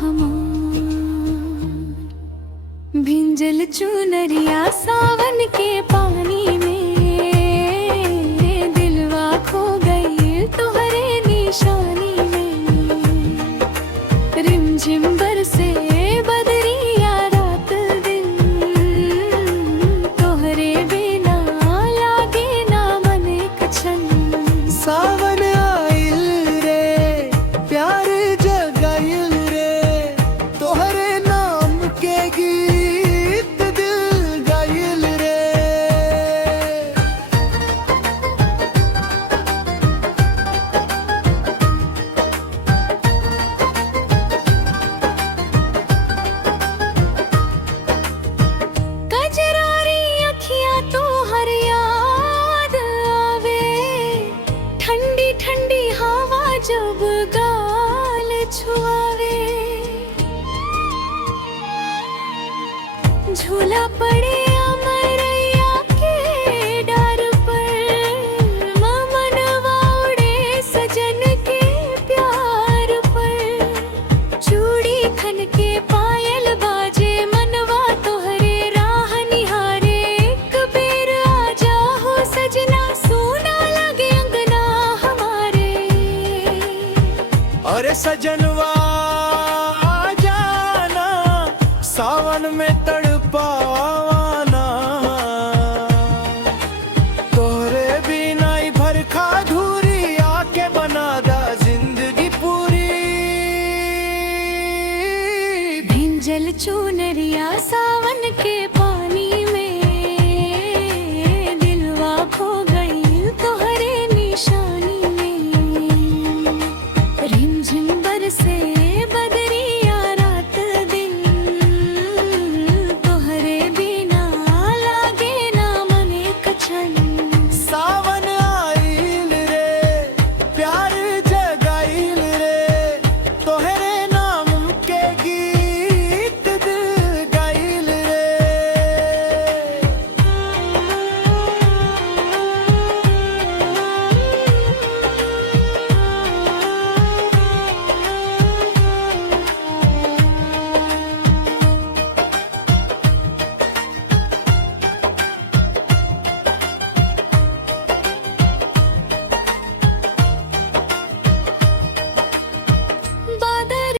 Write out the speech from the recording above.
हमार। भिंजल चुनरिया सावन के पानी में, दिलवा खो गई तोहरे निशानी में। रिमझिम बरसे बदरिया रात दिन, तोहरे बिना लागे ना मन कछन। सावन आइल रे, प्यार जगाइल रे, तोहरे नाम के गीत दिल गाइल रे। कजरारी अखियां तोहर याद आवे, ठंडी ठंडी हवा जब गाल छुआवे। झूला पड़े अमरैया के डार पर, मनवा उड़े सजन के प्यार पर। चूड़ी खन के पायल बाजे, मनवा तोहरे राह निहारे। एक बेर आ जाओ सजना, सोना लगे अंगना हमारे। अरे सजनवा आ जाना, सावन में तड़पावाना। तोहरे बिना ही भरखा धूरी, आके बना दा जिंदगी पूरी। भिंजल चुनरिया सावन के